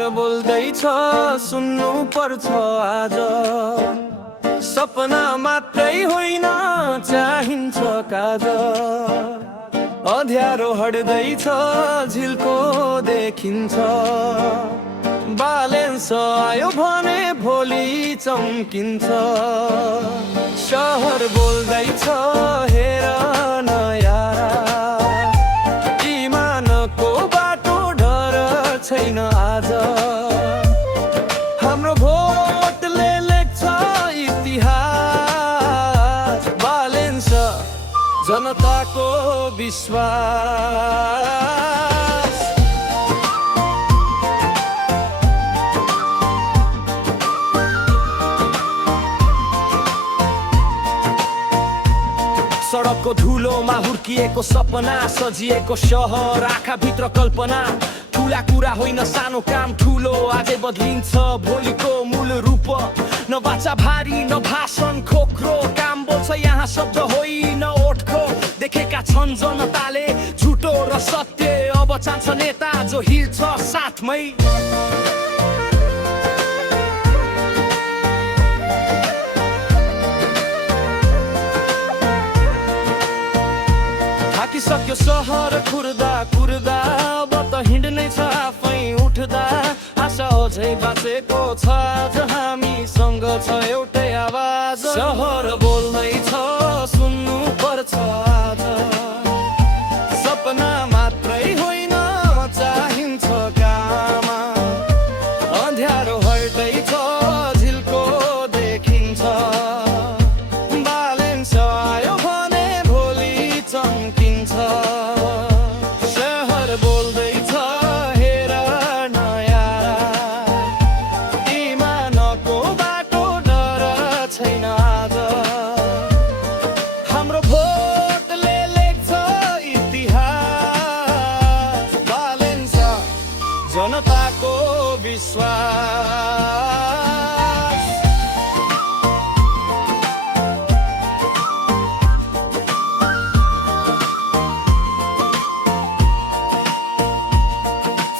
बोल्दैछ सुन्नु पर्छ आज, सपना मात्रै होइन चाहिन्छ काज। अँध्यारो हट्दैछ झिल्को देखिन्छ, ब्यालेन्स आयो भने भोलि चम्किन्छ। सहर बोल्दैछ हेर न यारा, इमानको बाटो डर छैन आज। हाम्रो भोटले लेख्छ इतिहास, ब्यालेन्स जनताको विश्वास। सडकको धुलोमा हुर्किएको सपना, सजिएको सहर आँखाभित्र कल्पना। ठुला कुरा होइन सानो काम ठुलो, आजै बदलिन्छ भोलिको मूल रूप। न बाचा भारी न भाषण खोक्रो, काम बोल्छ यहाँ शब्द होइन ओठको। देखेका छन् जनताले झुटो र सत्य, अब चाहन्छ नेता जो हिँड्छ साथमै। थाकिसक्यो सहर कुर्दा कुर्दा, अब त हिँड्नै छ आफै उठ्दा। आशा अझै बाँचेको छ आज हामीसँग छ एउटै आवाज। सहर बोल्दैछ सुन्नु पर्छ आज, सपना मात्रै होइन चाहिन्छ काम। अँध्यारो हट्दैछ झिल्को देखिन्छ, ब्यालेन्स आयो भने भोलि चम्किन्छ। सहर बोल्दैछ हेर न यारा, इमानको बाटो डर छैन आज। हाम्रो भोटले लेख्छ इतिहास, ब्यालेन्स जनताको विश्वास।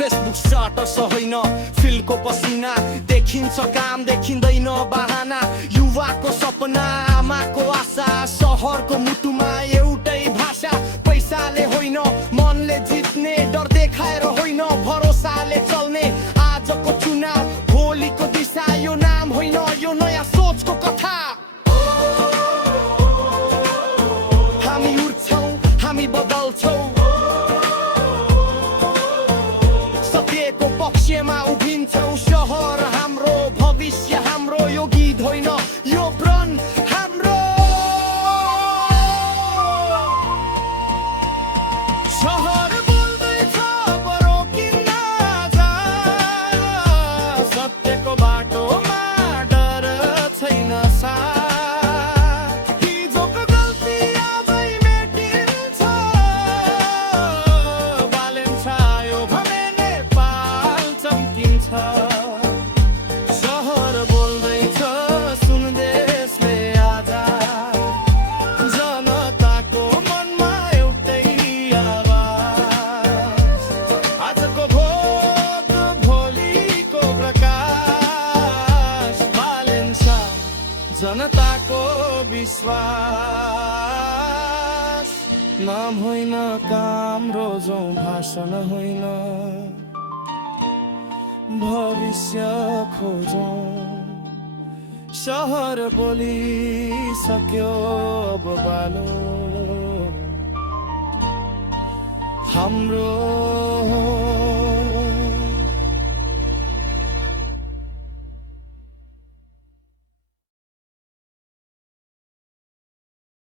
फेसबुक स्टाटस होइन फिल्डको पसिना, देखिन्छ काम देखिँदैन बहाना। युवाको सपना आमाको आशा, सहरको मुटुमा एउटै भाषा। पैसाले होइन मनले जित्ने, डर देखाएर होइन भरोसाले चल्ने। आजको चुनाव भोलिको दिशा, यो नाम होइन यो नयाँ सोचको कथा। हामी उठ्छौँ हामी बदल्छौँ, सत्यको पक्षमा उभिन्छौँ। सहर हाम्रो भविष्य हाम्रो, यो गीत होइन यो प्रण हाम्रो। सहर बोल्दैछ बरोकिन्न जा, सत्यको बाटोमा डर छैन साथ। हिजोको गल्ती आजै मेटिन्छ, ब्यालेन्स आयो भने नेपाल चम्किन्छ। सहर बोल्दैछ सुन देशले आजाद, जनताको मनमा एउटै आवाज। आजको भोट भोलिको प्रकाश, ब्यालेन्स जनताको विश्वास। नाम होइन काम रोजौँ भाषण होइन, भविष्य खोजौँ। सहर बोलिसक्यो अब बालो, हाम्रो